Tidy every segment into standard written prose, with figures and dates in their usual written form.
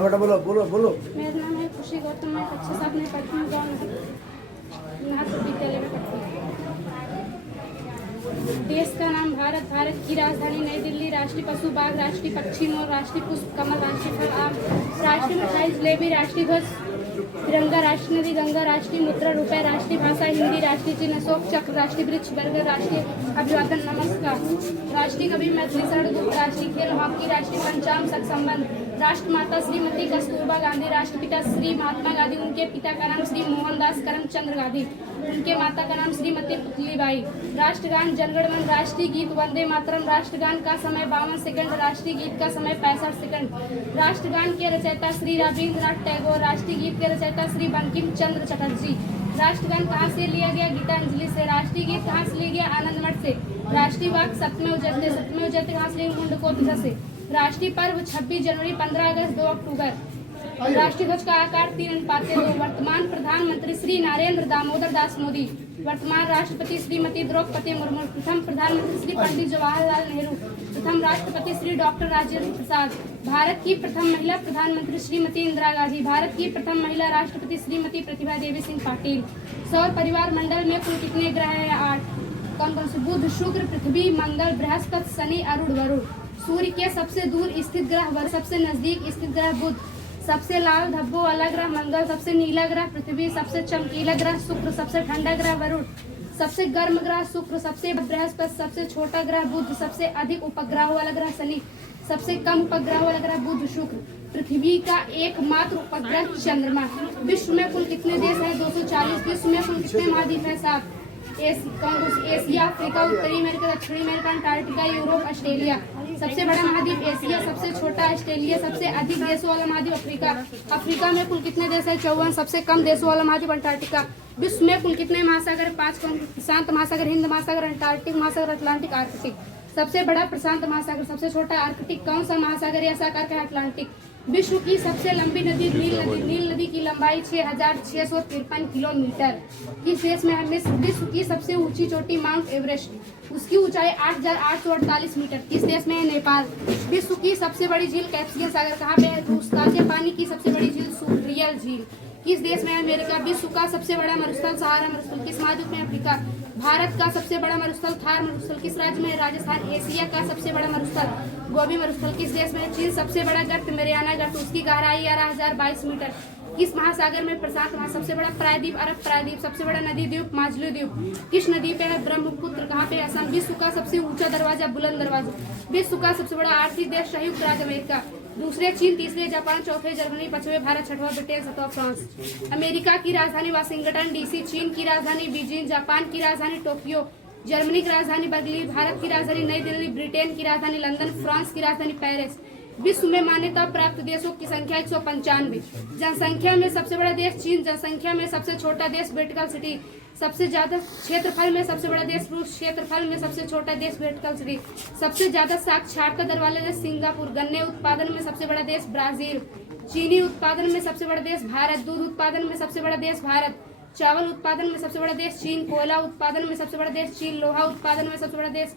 हाँ बेटा बोलो बोलो बोलो। मेरा नाम है खुशी गौतम। मैं कक्षा 7 में पढ़ती हूँ। गाँव नागपुर विद्यालय में पढ़ती हूँ। देश का नाम भारत। भारत की राजधानी नई दिल्ली। राष्ट्रीय पशु बाघ। राष्ट्रीय पक्षी मोर। राष्ट्रीय पुष्प कमल। राष्ट्रीय फल आम। राष्ट्रीय मिठाई जलेबी। राष्ट्रीय ध्वज तिरंगा। राष्ट्रीय नदी गंगा। राष्ट्रीय मुद्रा रुपए। राष्ट्रीय भाषा हिंदी। राष्ट्रीय चिन्ह अशोक चक्र। राष्ट्रीय वृक्ष बरगद। राष्ट्रीय अभिवादन नमस्कार। राष्ट्रीय कवि मैथिली शरण गुप्त। राष्ट्रीय खेल हॉकी। राष्ट्रीय पंचांग संबंध। राष्ट्रमाता श्रीमती कस्तूरबा गांधी। राष्ट्रपिता श्री महात्मा गांधी। उनके पिता का नाम श्री मोहनदास करमचंद गांधी। उनके माता का नाम श्रीमती पुतलीबाई। राष्ट्रगान जनगण मन। राष्ट्रीय गीत वंदे मातरम। राष्ट्रगान का समय 52 सेकंड। राष्ट्रीय गीत का समय 65 सेकंड। राष्ट्रगान के रचयिता श्री रविंद्रनाथ टैगोर। राष्ट्रीय गीत के रचयिता श्री बंकिम चंद्र चटर्जी। राष्ट्रगान कहाँ से लिया गया? गीतांजलि से। राष्ट्रीय गीत कहाँ से लिया गया? आनंद मठ से। राष्ट्रीय वाक्य सत्यमेव जयते। सत्यमेव जयते कहाँ से लिया? मुंडकोपनिषद से। राष्ट्रीय पर्व 26 जनवरी, 15 अगस्त, 2 अक्टूबर। राष्ट्रीय ध्वज का आकार 3:2। वर्तमान प्रधानमंत्री श्री नरेंद्र दामोदर दास मोदी। वर्तमान राष्ट्रपति श्रीमती द्रौपदी मुर्मू। प्रथम प्रधानमंत्री श्री पंडित जवाहरलाल नेहरू। प्रथम राष्ट्रपति श्री डॉक्टर राजेंद्र प्रसाद। भारत की प्रथम महिला प्रधानमंत्री श्रीमती इंदिरा गांधी। भारत की प्रथम महिला राष्ट्रपति श्रीमती प्रतिभा देवी सिंह पाटिल। सौर परिवार मंडल में कुल कितने ग्रह हैं? 8। कौन कौन से? बुध, शुक्र, पृथ्वी, मंगल, बृहस्पति, शनि, अरुण, वरुण। सूर्य के सबसे दूर स्थित ग्रह वरुण। सबसे नजदीक स्थित ग्रह बुध। सबसे लाल धब्बों वाला ग्रह मंगल। सबसे नीला ग्रह पृथ्वी। सबसे चमकीला ग्रह शुक्र। सबसे ठंडा ग्रह वरुण। सबसे गर्म ग्रह शुक्र। सबसे बृहस्पति। सबसे छोटा ग्रह बुध। सबसे अधिक उपग्रहों वाला ग्रह शनि। सबसे कम उपग्रह वाला ग्रह बुध शुक्र। पृथ्वी का एकमात्र उपग्रह चंद्रमा। विश्व में कुल कितने देश हैं? 240। विश्व में कुल कितने महाद्वीप हैं? 7। एशिया, अफ्रीका, उत्तरी अमेरिका, दक्षिणी अमेरिका, अंटार्कटिका, यूरोप, ऑस्ट्रेलिया। सबसे बड़ा महाद्वीप एशिया। सबसे छोटा ऑस्ट्रेलिया। सबसे अधिक देशों वाला महाद्वीप अफ्रीका। अफ्रीका में कुल कितने देश है? 54। सबसे कम देशों वाला महाद्वीप अंटार्कटिका। विश्व में कुल कितने महासागर? 5। प्रशांत महासागर, हिंद महासागर, अंटार्कटिक महासागर, अटलांटिक, आर्कटिक। सबसे बड़ा प्रशांत महासागर। सबसे छोटा आर्कटिक। कौन सा महासागर या सागर का? अटलांटिक। विश्व की सबसे लंबी नदी नील नदी। नील नदी की लंबाई 6653 किलोमीटर। किस देश में है? विश्व की सबसे ऊंची चोटी माउंट एवरेस्ट। उसकी ऊंचाई 8848 मीटर। किस देश में है? नेपाल। विश्व की सबसे बड़ी झील कैस्पियन सागर कहाँ पे है? रूस। ताजे पानी की सबसे बड़ी झील सूरियल झील। किस देश में है? अमेरिका। विश्व का सबसे बड़ा मरुस्थल सहारा मरुस्थल किस महाद्वीप में? अफ्रीका। भारत का सबसे बड़ा मरुस्थल थार मरुस्थल किस राज्य में? राजस्थान। एशिया का सबसे बड़ा मरुस्थल गोबी मरुस्थल किस देश में? चीन। सबसे बड़ा गर्त मैरियाना गर्त। उसकी गहराई 11022 मीटर। किस महासागर में? प्रशांत महासागर। सबसे बड़ा प्रायद्वीप अरब प्रायद्वीप। सबसे बड़ा नदी द्वीप माजुली द्वीप किस नदी पे है? ब्रह्मपुत्र कहाँ पे? असम। विश्व का सबसे ऊंचा दरवाजा बुलंद दरवाजा। विश्व का सबसे बड़ा आर्थिक देश संयुक्त राज्य अमेरिका। दूसरे चीन। तीसरे जापान। चौथे जर्मनी। पांचवें भारत। छठवां ब्रिटेन। सातवां फ्रांस। अमेरिका की राजधानी वाशिंगटन डीसी। चीन की राजधानी बीजिंग। जापान की राजधानी टोक्यो। जर्मनी की राजधानी बर्लिन। भारत की राजधानी नई दिल्ली। ब्रिटेन की राजधानी लंदन। फ्रांस की राजधानी पेरिस। विश्व में मान्यता प्राप्त देशों की संख्या 195। जनसंख्या में सबसे बड़ा देश चीन। जनसंख्या में सबसे छोटा देश वेटिकन सिटी। सबसे ज्यादा क्षेत्रफल में सबसे बड़ा देश रूस। क्षेत्रफल में सबसे छोटा देश वेटिकन सिटी। सबसे ज्यादा साक्षरता दर वाले देश सिंगापुर। गन्ने उत्पादन में सबसे बड़ा देश ब्राजील। चीनी उत्पादन में सबसे बड़ा देश भारत। दूध उत्पादन में सबसे बड़ा देश भारत। चावल उत्पादन में सबसे बड़ा देश चीन। कोयला उत्पादन में सबसे बड़ा देश चीन। लोहा उत्पादन में सबसे बड़ा देश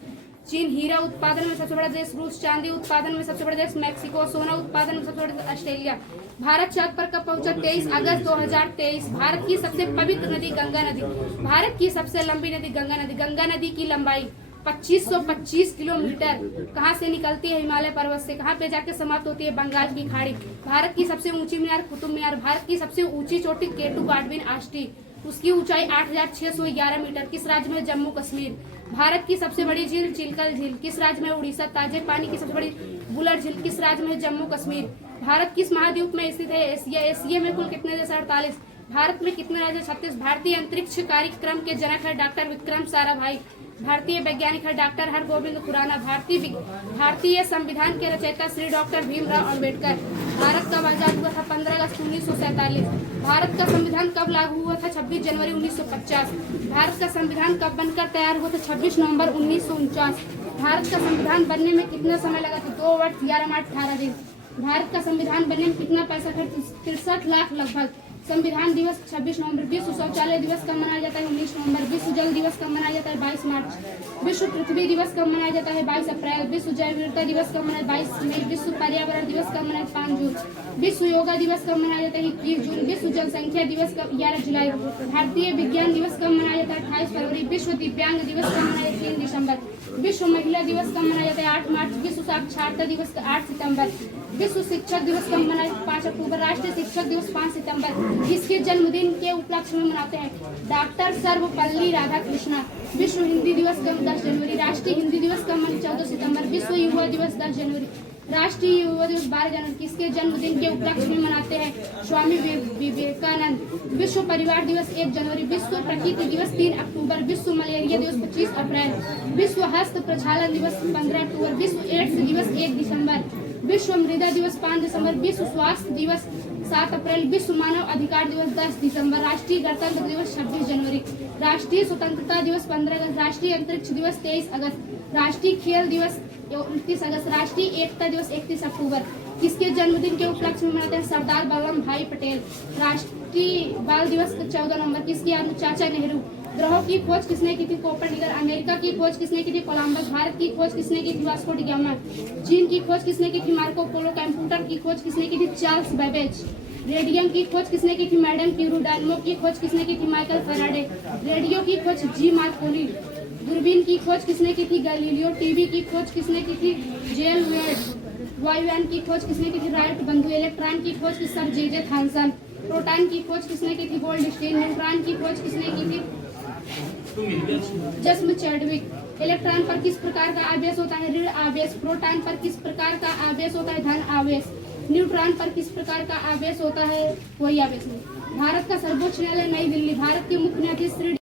चीन। हीरा उत्पादन में सबसे बड़ा देश रूस। चांदी उत्पादन में सबसे बड़ा देश मैक्सिको। सोना उत्पादन में सबसे बड़ा देश ऑस्ट्रेलिया। भारत चांद पर कब पहुंचा? 23 अगस्त 2023। भारत की सबसे पवित्र नदी गंगा नदी। भारत की सबसे लंबी नदी गंगा नदी। गंगा नदी की लंबाई 2525 किलोमीटर। कहाँ से निकलती है? हिमालय पर्वत से। कहाँ पे जाके समाप्त होती है? बंगाल की खाड़ी। भारत की सबसे ऊंची मीनार कुतुब मीनार। भारत की सबसे ऊंची चोटी केटू गाडविन आष्टी। उसकी ऊंचाई 8611 मीटर। किस राज्य में? जम्मू कश्मीर। भारत की सबसे बड़ी झील चिल्कल झील किस राज्य में? उड़ीसा। ताजे पानी की सबसे बड़ी बुलर झील किस राज्य में? जम्मू कश्मीर। भारत किस महाद्वीप में स्थित है? एशिया। एशिया में कुल कितने देश? 48। भारत में कितने राज्य? 36। भारतीय अंतरिक्ष कार्यक्रम के जनक है डॉक्टर विक्रम साराभाई। भारतीय वैज्ञानिक है डॉक्टर हरगोविंद खुराना। भारतीय संविधान के रचयिता श्री डॉक्टर भीमराव अम्बेडकर। भारत कब आजाद हुआ था? 15 अगस्त 1947। भारत का संविधान कब लागू हुआ था? 26 जनवरी 1950। भारत का संविधान कब बनकर तैयार हुआ था? 26 नवंबर 1949। भारत का संविधान बनने में कितना समय लगा था? 2 वर्ष 11 माह 18 दिन। भारत का संविधान बनने में कितना पैसा खर्च? 63 लाख लगभग। संविधान दिवस 26 नवंबर। विश्व शौचालय दिवस कब मनाया जाता है? 19 नवंबर। विश्व जल दिवस कब मनाया जाता है? 22 मार्च। विश्व पृथ्वी दिवस कब मनाया जाता है? 22 अप्रैल। विश्व जैव विविधता दिवस कब मनाया? 22 मई। विश्व पर्यावरण दिवस कब मनाया? 5 जून। विश्व योगा दिवस कब मनाया जाता है? 21 जून। विश्व जनसंख्या दिवस कब? 11 जुलाई। भारतीय विज्ञान दिवस कब मनाया जाता है? 28 फरवरी। विश्व दिव्यांग दिवस कब मनाया जाता है? 3 दिसंबर। विश्व महिला दिवस कब मनाया जाता है? 8 मार्च। विश्व साक्षरता दिवस 8 सितंबर। विश्व शिक्षक दिवस कब मनाया? 5 अक्टूबर। राष्ट्रीय शिक्षक दिवस 5 सितंबर। किसके जन्मदिन के उपलक्ष्य में मनाते हैं? डॉक्टर सर्वपल्ली राधाकृष्णन। विश्व हिंदी दिवस कब? 10 जनवरी। राष्ट्रीय हिंदी दिवस कब? 14 सितंबर। विश्व युवा दिवस 10 जनवरी। राष्ट्रीय युवा दिवस 12 जनवरी। किसके जन्मदिन के उपलक्ष्य में मनाते हैं? स्वामी विवेकानंद। विश्व परिवार दिवस 1 जनवरी। विश्व प्रकृति दिवस 3 अक्टूबर। विश्व मलेरिया दिवस 25 अप्रैल। विश्व हस्त प्रक्षालन दिवस 15 अक्टूबर। विश्व एड्स दिवस 1 दिसंबर। विश्व मृदा दिवस 5 दिसंबर। विश्व स्वास्थ्य दिवस 7 अप्रैल। विश्व मानव अधिकार दिवस 10 दिसंबर। राष्ट्रीय गणतंत्र दिवस 26 जनवरी। राष्ट्रीय स्वतंत्रता दिवस 15 अगस्त। राष्ट्रीय अंतरिक्ष दिवस 23 अगस्त। राष्ट्रीय खेल दिवस 29 अगस्त। राष्ट्रीय एकता दिवस 31 अक्टूबर। किसके जन्मदिन के उपलक्ष्य में मनाते हैं? सरदार वल्लभ भाई पटेल। राष्ट्रीय बाल दिवस 14 नवंबर। किसकी याद में? चाचा नेहरू। ग्रहों की खोज किसने की थी? कोपरनिकस। अमेरिका की खोज किसने की थी? कोलंबस। भारत की खोज किसने की थी? Vasco D gamma. चीन की खोज किसने की थी? Marco Polo. कंप्यूटर की खोज किसने की थी? Charles Babbage. रेडियम की खोज किसने की थी? Madam Curie. डायनमो की खोज किसने की थी? Michael Faraday. रेडियो की खोज जी मार्कोनी। दूरबीन की खोज किसने की थी? गैलीलियो। टीवी की खोज किसने की थी? जेल वेड। वायुयान की खोज किसने की थी? राइट बंधु। इलेक्ट्रॉन की खोज किस सर जे थॉमसन। प्रोटॉन की खोज किसने की थी? गोल्डस्टीन। न्यूट्रॉन की खोज किसने की थी? जस्म चैडविक। इलेक्ट्रॉन पर किस प्रकार का आवेश होता है? ऋण आवेश। प्रोटॉन पर किस प्रकार का आवेश होता है? धन आवेश। न्यूट्रॉन पर किस प्रकार का आवेश होता है? वही आवेश नहीं। भारत का सर्वोच्च न्यायालय नई दिल्ली। भारत के मुख्य न्यायाधीश श्री